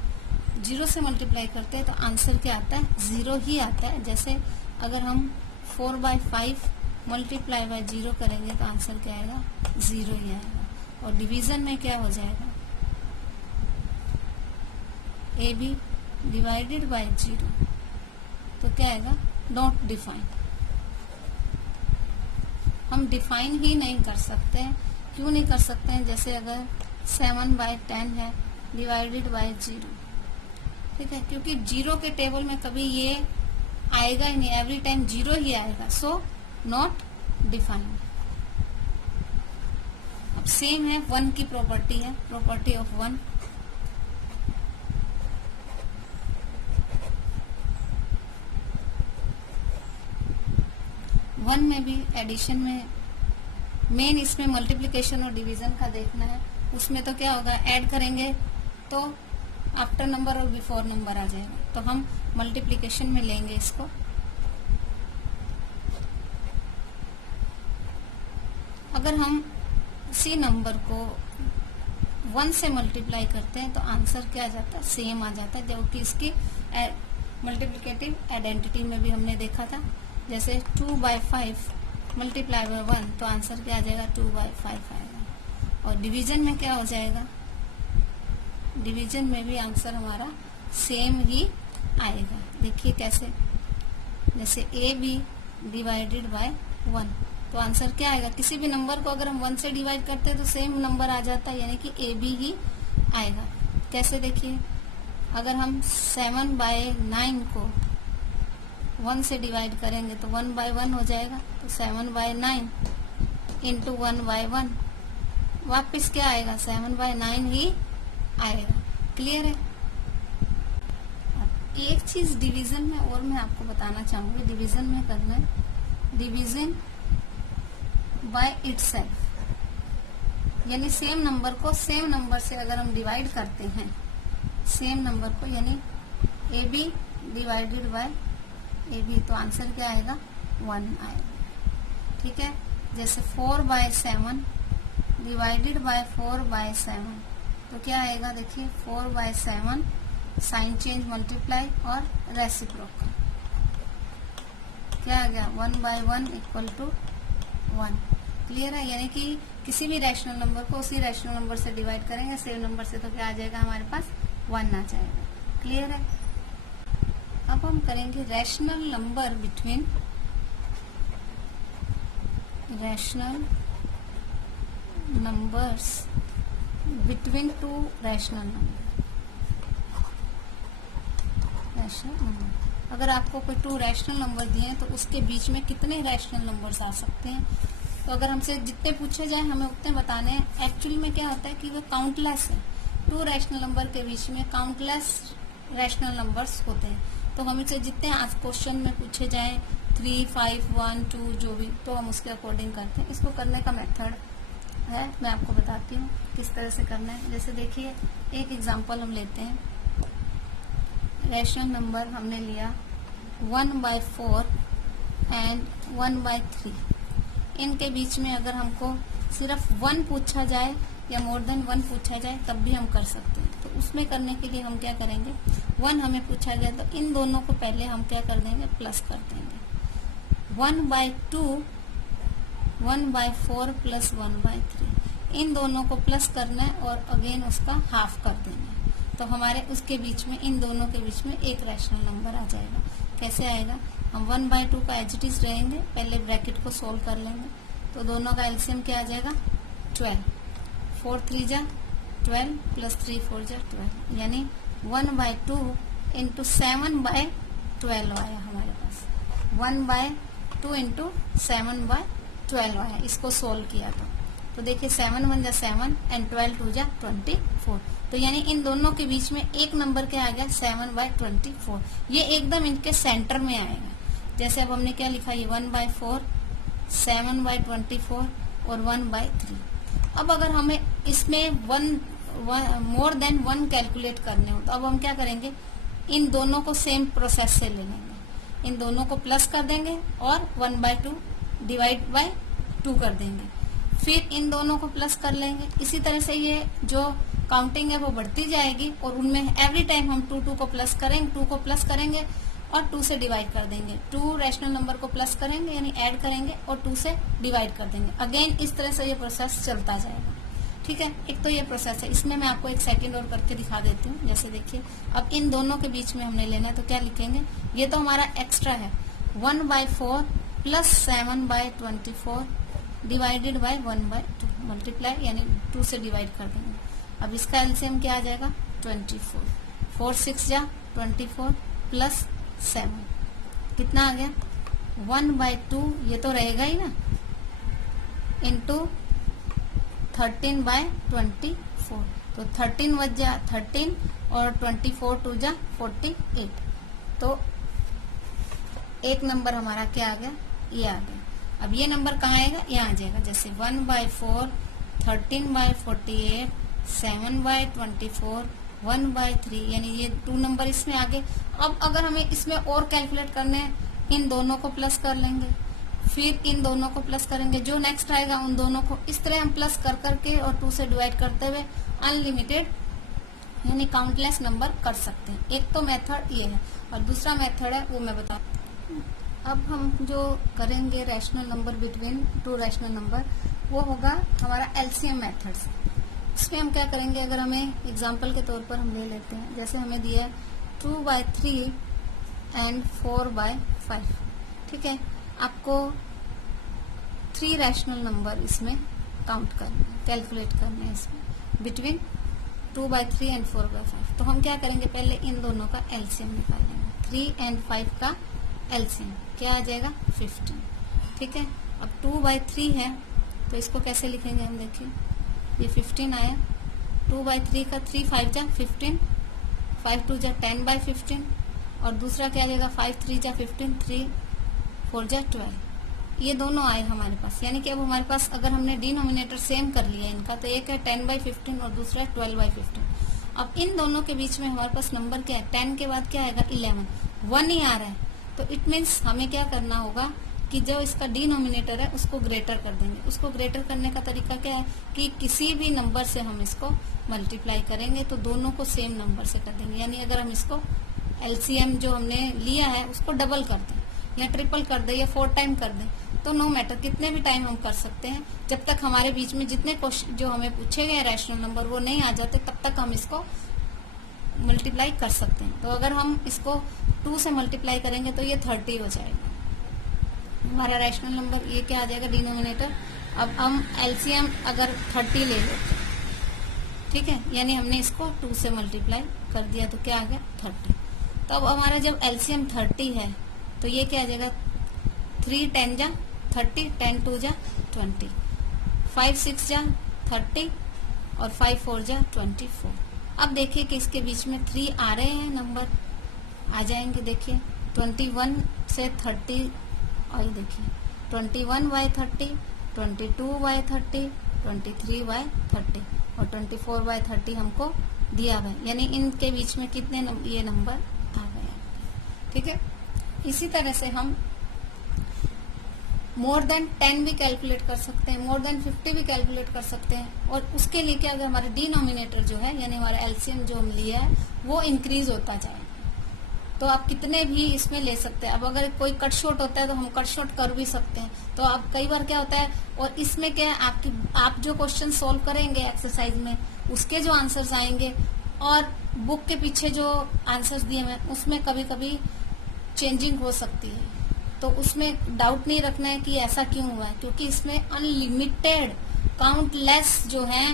0 से मल्टीप्लाई करते हैं तो आंसर क्या आता है, 0 ही आता है। जैसे अगर हम 4/5 मल्टीप्लाई बाय 0 करेंगे तो आंसर क्या आएगा, 0 ही आएगा। और डिवीजन में क्या हो जाएगा, ए बी डिवाइडेड बाय 0, तो क्या आएगा, नॉट डिफाइन। हम डिफाइन ही नहीं कर सकते हैं। क्यों नहीं कर सकते हैं, जैसे अगर 7/10 है डिवाइडेड बाय 0, ठीक है, क्योंकि 0 के टेबल में कभी ये आएगा ही नहीं, एवरी टाइम 0 ही आएगा, सो नॉट डिफाइंड। अब सेम है 1 की प्रॉपर्टी है, प्रॉपर्टी ऑफ 1। वन में भी एडिशन में मेन इसमें मल्टीप्लिकेशन और डिवीजन का देखना है। उसमें तो क्या होगा, ऐड करेंगे तो आफ्टर नंबर और बिफोर नंबर आ जाएगा, तो हम मल्टीप्लिकेशन में लेंगे इसको। अगर हम इसी नंबर को 1 से मल्टीप्लाई करते हैं तो आंसर क्या आ जाता है, सेम आ जाता है, जबकि इसकी मल्टीप्लिकेटिव आइडेंटिटी में भी हमने देखा था। जैसे 2/5 मल्टीप्लाई बाय 1 तो आंसर क्या आ जाएगा, 2/5 आएगा। और डिवीजन में क्या हो जाएगा, डिवीजन में भी आंसर हमारा सेम ही आएगा। देखिए कैसे, जैसे ए बी डिवाइडेड बाय 1 तो आंसर क्या आएगा, किसी भी नंबर को अगर हम 1 से डिवाइड करते हैं तो सेम नंबर आ जाता है, यानी कि ए बी ही आएगा। कैसे देखिए, अगर हम 7/9 को 1 से डिवाइड करेंगे तो 1/1 हो जाएगा, तो 7/9 इंटू 1/1 वापिस क्या आएगा, 7/9 ही आएगा। क्लियर है। एक चीज डिवीजन में और मैं आपको बताना चाहूंगी, डिवीजन में करना है डिवीजन बाय इटसेल्फ, यानी सेम नंबर को सेम नंबर से अगर हम डिवाइड करते हैं, सेम नंबर को, यानी A B divided by A B, तो आंसर क्या आएगा, 1 आएगा। ठीक है, जैसे 4/7 डिवाइडेड बाय 4/7 तो क्या आएगा, देखिए 4/7 साइन चेंज मल्टीप्लाई और रेसिप्रोकल, क्या आ गया, 1/1 इक्वल टू 1। क्लियर है, यानी कि किसी भी रैशनल नंबर को उसी रैशनल नंबर से डिवाइड करेंगे सेम नंबर से तो क्या आ जाएगा, हमारे पास 1 आ जाएगा। क्लियर है। अब हम करेंगे rational number between rational numbers between 2 rational number. Rational number, अगर आपको कोई 2 रैशनल नंबर दिए हैं तो उसके बीच में कितने रैशनल नंबर्स आ सकते हैं, तो अगर हमसे जितने पूछे जाए हमें उतने बताने हैं। एक्चुअली में क्या होता है कि वो काउंटलेस है, 2 रैशनल नंबर के बीच में काउंटलेस रैशनल नंबर्स होते हैं, तो हमसे जितने आज क्वेश्चन में पूछे जाए 3, 5, 1, 2 जो भी, तो हम उसके अकॉर्डिंग करते हैं। इसको करने का मेथड है, मैं आपको बताती हूँ किस तरह से करना है। जैसे देखिए एक एग्जांपल हम लेते हैं, रैशनल नंबर हमने लिया 1/4 एंड 1/3। इनके बीच में अगर हमको सिर्फ 1 पूछा जाए या मोर देन 1 पूछा जाए तब भी हम कर सकते हैं। तो उसमें करने के लिए हम क्या करेंगे, 1 हमें पूछा गया तो इन दोनों को पहले हम क्या कर देंगे, प्लस कर देंगे। 1/2 1/4 प्लस 1/3, इन दोनों को प्लस करना है और अगेन उसका हाफ कर देना है। तो हमारे उसके बीच में, इन दोनों के बीच में एक रैशनल नंबर आ जाएगा। कैसे आएगा, हम 1/2 का एज इट इज रहेंगे, पहले ब्रैकेट को सोल्व कर लेंगे। तो दोनों का एलसीएम क्या आ जाएगा, 12। 4 3 जा 12 प्लस 3 4 जा 12, यानी 1/2 इंटू 7/12 आया हमारे पास। 1/2 इंटू 7/12 आया, इसको सोल्व किया तो देखिए 7 1 जा 7 एंड 12 2 जा 24। तो यानी इन दोनों के बीच में एक नंबर क्या आ गया, 7/24। ये एकदम इनके सेंटर में आएगा। जैसे अब हमने क्या लिखा, ये 1/4 7/24 और 1/3। अब अगर हमें इसमें मोर देन 1 कैलकुलेट करने हो तो अब हम क्या करेंगे, इन दोनों को सेम प्रोसेस से ले लेंगे। इन दोनों को प्लस कर देंगे और 1/2 डिवाइड बाय 2 कर देंगे। फिर इन दोनों को प्लस कर लेंगे। इसी तरह से ये जो काउंटिंग है वो बढ़ती जाएगी और उनमें एवरी टाइम हम 2 को प्लस करेंगे, 2 को प्लस करेंगे और 2 से डिवाइड कर देंगे। 2 रैशनल नंबर को प्लस करेंगे यानी ऐड करेंगे और 2 से डिवाइड कर देंगे। अगेन इस तरह से ये प्रोसेस चलता जाएगा। ठीक है, एक तो ये प्रोसेस है। इसमें मैं आपको एक सेकंड और करके दिखा देती हूँ। जैसे देखिए, अब इन दोनों के बीच में हमने लेना है तो क्या लिखेंगे, ये तो हमारा एक्स्ट्रा है, 1/4 प्लस 7/24 डिवाइडेड बाय 1/2 मल्टीप्लाई, यानी 2 से डिवाइड कर देंगे। अब इसका एलसीएम क्या आ जाएगा, 24। 4 6 जा 24 प्लस 7 कितना आ गया, 1/2, ये तो रहेगा ही ना, इंटू 13/24। तो 13 बच जा 13 और 24 2 जा 48। तो एक नंबर हमारा क्या आ गया, ये आ गया। अब ये नंबर कहाँ आएगा, यहाँ आ जाएगा। जैसे 1/4 13/48 7/24 1/3, यानी ये 2 नंबर इसमें आ गए। अब अगर हमें इसमें और कैलकुलेट करने हैं, इन दोनों को प्लस कर लेंगे, फिर इन दोनों को प्लस करेंगे, जो नेक्स्ट आएगा उन दोनों को, इस तरह हम प्लस कर करके और 2 से डिवाइड करते हुए अनलिमिटेड यानी काउंटलेस नंबर कर सकते हैं। एक तो मेथड ये है और दूसरा मेथड है वो मैं बता। अब हम जो करेंगे rational number between 2 rational number, वो होगा हमारा एलसीएम मेथड्स। इसमें हम क्या करेंगे, अगर हमें एग्जांपल के तौर पर हम ले लेते हैं, जैसे हमें दिया है 2/3 एंड 4/5। ठीक है, आपको 3 रैशनल नंबर इसमें काउंट करना है, कैलकुलेट करना है इसमें बिटवीन 2/3 एंड 4/5। तो हम क्या करेंगे, पहले इन दोनों का एलसीएम निकालेंगे। 3 एंड 5 का एलसीएम क्या आ जाएगा, 15। ठीक है, अब 2/3 है तो इसको कैसे लिखेंगे हम, देखिए ये 15 आया। 2/3 का 3 5 जा 15, 5 2 जा 10/15 और दूसरा क्या आ जाएगा, 5 3 जा 15, 3 4 जा 12। ये दोनों आए हमारे पास, यानी कि अब हमारे पास अगर हमने डिनोमिनेटर सेम कर लिया इनका, तो एक है 10/15 और दूसरा है 12/15। अब इन दोनों के बीच में हमारे पास नंबर क्या है, 10 के बाद क्या आएगा, 11, 1 ही आ रहा है। तो इट मीन्स हमें क्या करना होगा कि जो इसका डिनोमिनेटर है उसको ग्रेटर कर देंगे। उसको ग्रेटर करने का तरीका क्या है कि किसी भी नंबर से हम इसको मल्टीप्लाई करेंगे तो दोनों को सेम नंबर से कर देंगे। यानी अगर हम इसको एलसीएम जो हमने लिया है उसको डबल कर दें या ट्रिपल कर दें या 4 टाइम कर दें, तो नो मैटर कितने भी टाइम हम कर सकते हैं, जब तक हमारे बीच में जितने क्वेश्चन जो हमें पूछे गए रैशनल नंबर वो नहीं आ जाते तब तक हम इसको मल्टीप्लाई कर सकते हैं। तो अगर हम इसको 2 से मल्टीप्लाई करेंगे तो ये 30 हो जाएगा हमारा रैशनल नंबर। ये क्या आ जाएगा, डिनोमिनेटर। अब हम एलसीएम अगर 30 ले लेते, ठीक है, यानी हमने इसको 2 से मल्टीप्लाई कर दिया तो क्या आ गया, 30। तो अब हमारा जब एलसीएम 30 है तो ये क्या आ जाएगा, 3 10 जा 30, 10 2 जा 20, 5 6 जा 30 और 5 4 जा 24। अब देखिए कि इसके बीच में 3 आ रहे हैं नंबर, आ जाएंगे। देखिए 21 से 30 और देखिए 21/30, 22/30, 23/30 और 24/30 हमको दिया हुआ है, यानी इनके बीच में कितने ये नंबर आ गए। ठीक है। इसी तरह से हम मोर देन 10 भी कैलकुलेट कर सकते हैं, मोर देन 50 भी कैलकुलेट कर सकते हैं। और उसके लिए क्या, अगर हमारा डिनोमिनेटर जो है यानी हमारा एलसीएम जो हम लिया है वो इंक्रीज होता जाएगा, तो आप कितने भी इसमें ले सकते हैं। अब अगर कोई कट शॉर्ट होता है तो हम कट शॉर्ट कर भी सकते हैं। तो आप कई बार क्या होता है, और इसमें क्या है, आप जो क्वेश्चन सोल्व करेंगे एक्सरसाइज में उसके जो आंसर्स आएंगे और बुक के पीछे जो आंसर्स दिए हैं उसमें कभी कभी चेंजिंग हो सकती है। तो उसमें डाउट नहीं रखना है कि ऐसा क्यों हुआ है, क्योंकि इसमें अनलिमिटेड काउंटलेस जो है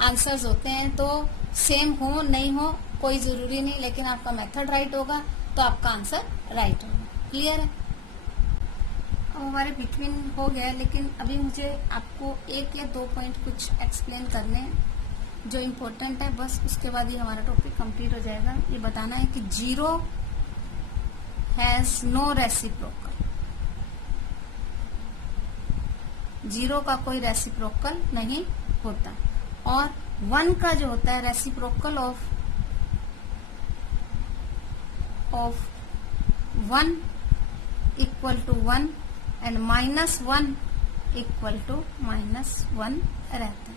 आंसर्स होते हैं। तो सेम हो नहीं हो कोई जरूरी नहीं, लेकिन आपका मेथड राइट होगा तो आपका आंसर राइट होगा। क्लियर है। अब हमारे बिटवीन हो गया, लेकिन अभी मुझे आपको 1 या 2 पॉइंट कुछ एक्सप्लेन करने हैं जो इम्पोर्टेंट है, बस उसके बाद ही हमारा टॉपिक कंप्लीट हो जाएगा। ये बताना है कि 0 हैज नो रेसिप्रोकल, 0 का कोई रेसिप्रोकल नहीं होता। और 1 का जो होता है reciprocal of 1 equal to 1 and -1 equal to -1 रहता है।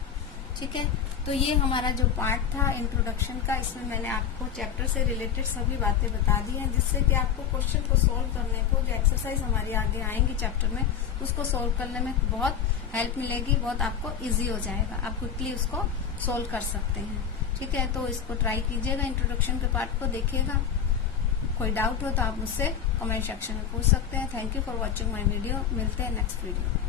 ठीक है। तो ये हमारा जो पार्ट था इंट्रोडक्शन का, इसमें मैंने आपको चैप्टर से रिलेटेड सभी बातें बता दी हैं, जिससे कि आपको क्वेश्चन को सोल्व करने को, जो एक्सरसाइज हमारी आगे आएंगी चैप्टर में, उसको सोल्व करने में बहुत हेल्प मिलेगी, बहुत आपको इजी हो जाएगा, आप क्विकली उसको सोल्व कर सकते हैं। ठीक है। तो इसको ट्राई कीजिएगा, इंट्रोडक्शन के पार्ट को देखिएगा। कोई डाउट हो तो आप मुझसे कमेंट सेक्शन में पूछ सकते हैं। Thank you for watching my video. मिलते हैं नेक्स्ट वीडियो।